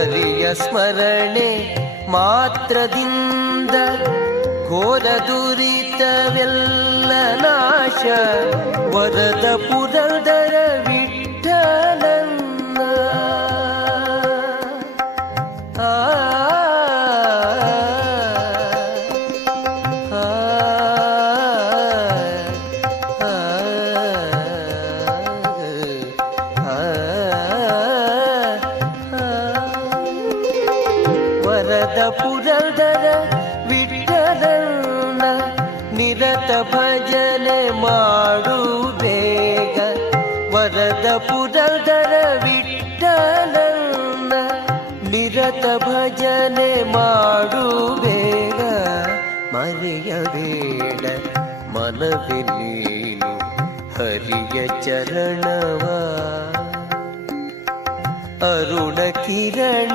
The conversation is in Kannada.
ಹರಿಯ ಸ್ಮರಣೆ ಮಾತ್ರದಿಂದ ಘೋರ ದುರಿತವೆಲ್ಲ ನಾಶ. ವರದ ಪುರಂದರ ವಿಠಲನ್ನ ವರದ ಪುರಂದರ ವಿಠಲನ್ನ ನಿರತ ಭಜನೆ ಮಾಡು ಬೇಗ. ವರದ ಪುರಂದರ ವಿಠಲನ್ನ ನಿರತ ಭಜನೆ ಮಾಡು ಬೇಗ. ಮರೆಯಬೇಡ ಮನವೇ ನೀನು ಹರಿಯ ಚರಣವ. ಅರುಣ ಕಿರಣ